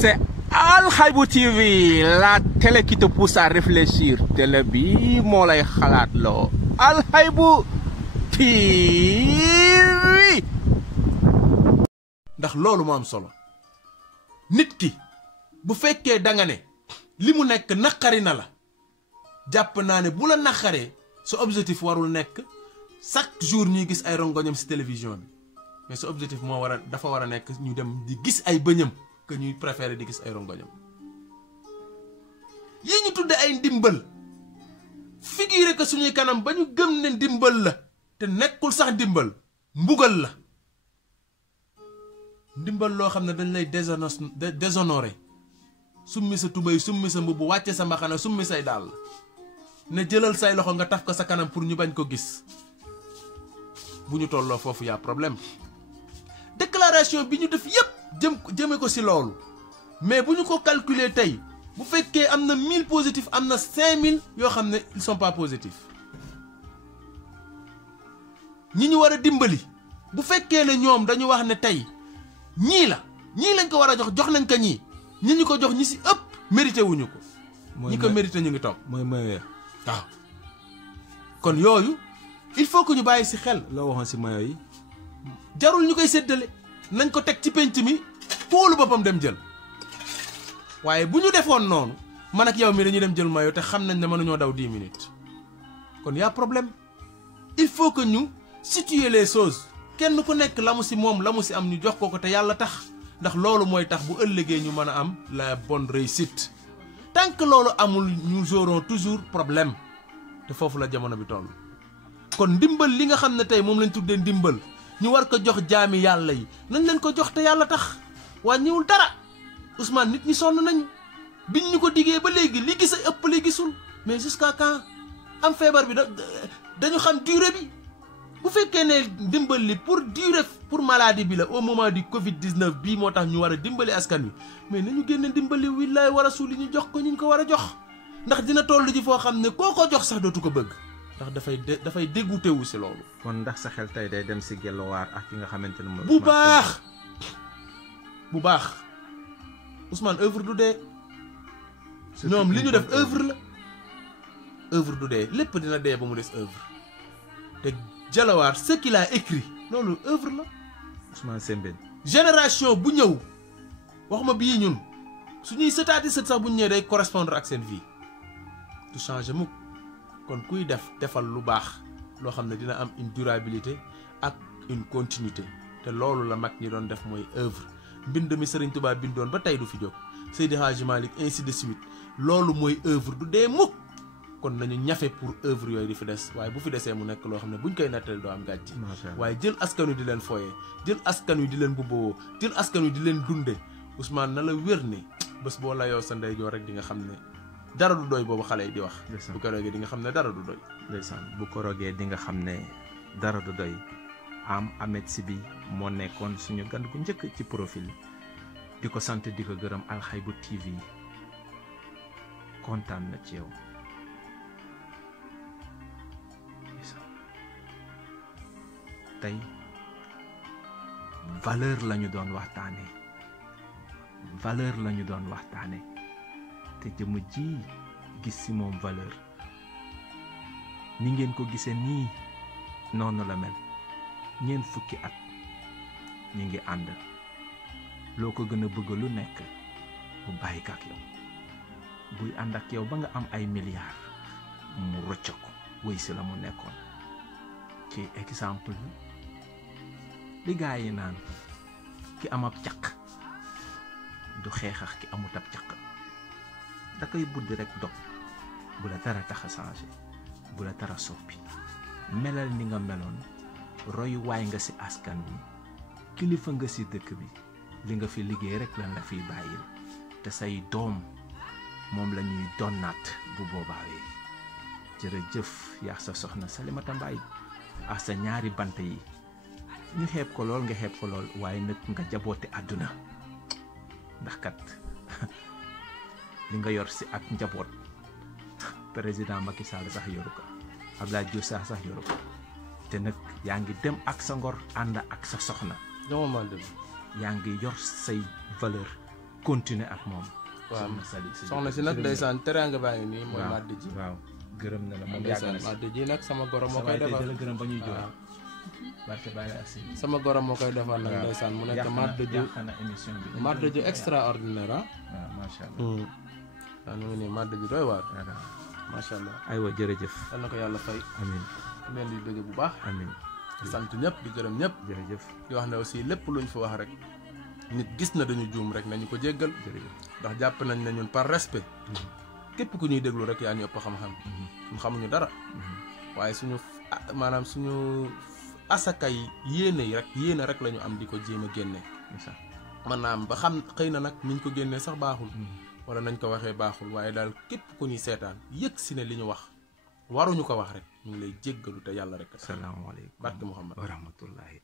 C'est Al Haïbou TV, la télé qui te pousse à réfléchir. Télé bi moo lay xalaat loo Al Haïbou TV. ndax loolu moo am solo nit ki bu fekkee da nga ne li mu nekk naqari na la jàpp naa ne bu la naqaree sa objectif warul nekk chaque jour ñuy gis ay rongoñam ci télévision bi mais sa objectif moo war a dafa war a nekk ñu dem di gis ay bëñam que ñuy préférer di gis ay rongoñam yi ñu tudde ay ndimbal figuré que suñuy kanam ba ñu gëm ne ndimbal la te nekkul sax ndimbal mbugal la ndimbal loo xam ne dañ lay déshonoré summi sa tubéy summi sa mbubb wàcce sa mbaxana summi say dàll ne jëlal say loxo nga taf ko sa kanam pour ñu bañ ko gis bu ñu tolloo foofu y'a problème déclaration bi ñu def yépp jëme ko ci loolu mais bu ñu ko calculer tey bu fekkee am na 1000 positifs am na 5000 yoo xam ne ils sont pas positifs ñi ñu war a dimbali bu fekkee ne ñoom dañu wax ne tey ñii lañ ko war a jox nañ ko ñi ñu ko jox ñi ci ëpp mérité wuñu ko ñi ko mérité ñu ngi toog mooy mayo waaw kon yooyu il faut que ñu bàyyi ci xel loo waxoon ci mayo yi jarul ñu koy séddale nañ ko teg ci penc mi poolu boppam dem jël waaye bu ñu defoon noonu man ak yow mi dañuy dem jël mayo te xam nañ ne mënuñoo daw 10 minutes kon y a problème il faut que ñu situer les choses kenn ku nekk la mu ci moom la mu ci am ñu jox ko te yàlla tax ndax loolu mooy tax bu ëllëgee ñu mën a am la bonne réussite tant que loolu amul ñu aurons toujours problème te foofu la jamono bi toll kon ndimbal li nga xam ne tey moom lañ tuddee ndimbal ñu war ko jox jaami yàlla yi nañ leen ko jox te yàlla tax wàññiwul dara Ousmane nit ñi sonn nañu biñ ñu ko diggee ba léegi li gis a ëpp li gisul mais jusqu'à quand am feebar bi dañu xam durée bi bu fekkee ne dimbal li pour durée pour maladie bi la au moment du Covid-19 bii moo tax ñu war a dimbali askan wi mais nañu génne dimbali willaay war a suuli ñu jox ko ñu ko war a jox ndax dina toll ji foo xam ne koo ko jox sax dootu ko bëgg ndax dafay dégoûté wu ci loolu. kon ndax sa xel tey day dem ci Gelwaar ak ki nga xamante ne moom. bu baax Ousmane œuvre du dee. ñoom li ñu def œuvre la œuvre du dee lépp dina dee ba mu des œuvre te Gelwaar ce qu'il a écrit loolu œuvre la. Ousmane Sembène. génération bu ñëw waxuma bii ñun suñuy sëtaati sët sax bu ñu ñëwee day correspondre ak seen vie du changer mukk kon kuy defal lu baax loo xam ne dina am une durabilité ak une continuité te loolu la mag ñi doon def mooy œuvre mbind mi Serigne Touba bindoon ba tey du fi jóg Seydi Hadji Malick ainsi de suite loolu mooy œuvre du dee mukk kon nañu ñafe pour œuvre yooyu di fi des waaye bu fi desee mu nekk loo xam ne buñ koy nettali doo am gàcce waaye jël askan wi di leen foyee jël askan wi di leen bubboo jël askan wi di leen dunde Ousmane na la wér ni bés boo layoo sa ndeyjoor rek di nga xam ne dara du doy boobu xale yi di wax bu ko rogee di nga xam ne dara du doy ndeysaan bu ko rogee di nga xam ne dara du doy Ahmed Sibi moo nekkoon suñu gan gu njëkk ci profil di ko sant di ko gërëm Al Haïbou TV kontaan na ci yow tey valeur lañu doon waxtaane te jëmm ji gis ci moom valeur ni ngeen ko gisee nii noonu la mel ñeent fukki at ñi ngi ànd loo ko gën a bëgg lu nekk mu bàyyi ko ak yow buy ànd ak yow ba nga am ay milliards mu rocc ko wéy ci la mu nekkoon ci exemple li gaa yi naan ki am ab caq du xeexax ki amut ab caq da koy buddi rek dog bu la dara tax a changé bu la dara soppi melal ni nga meloon roy waay nga ci askan bi kilifa nga ci dëkk bi li nga fi liggéey rek lan la fiy bàyyil te say doom moom la ñuy donnaat bu boobaawee jërëjëf yaa sa soxna Salimata Mbaye ak sa ñaari bant yi ñu xeeb ko lool nga xeeb ko lool waaye nag nga jaboote àdduna ndax kat li nga yor ci ak njaboot président Macky Sall sax yoru ko Abdoulaye Diouf Sarr sax yoru ko te nag yaa ngi dem ak sa ngor ànd ak sa soxna yaa ngi yor say valeur continuer ak moom. waaw Sali soxna si nag ndeysaan teraanga baa ngi nii mooy màdd ji. waaw gërëm na la moom yàgg ndeysaan na si. màdd ji nag sama goro moo koy sa defar la gërëm ba ñuy jox. waaw barke Baye Assi. sama goro moo koy defar nag ndeysaan mu nekk màdd ji yàq na émission bi. màdd ji extraordinaire ah. waaw macha allah. waaw ñu ngi nii màdd ji doy waar. voilà. macha allah. aywa jërëjëf. yal na ko yàlla fay. amiin leen di bëgg bu baax. amiin. di sant ñëpp di gërëm ñëpp. jërëjëf. di wax ne aussi lépp luñ fa wax rek nit gis na dañu juum rek nañu ko jéggal. jërëjëf. ndax jàpp nañ ne ñun par respect képp ku ñuy déglu rek yaa ñu ëpp xam-xam. ñun xamuñu dara. waaye suñu maanaam suñu asakay yéene rek la ñu am di ko jéem a génne. mën naa am ba xam xëy na nag niñ ko génnee sax baaxul. wala nañ ko waxee baaxul waaye daal képp ku ñuy seetaan yëg si ne li ñu wax waruñu ko wax rek ñu ngi lay jéggalu te yàlla rek. salaamaaleykum barke Muhammad wa rahmatullahi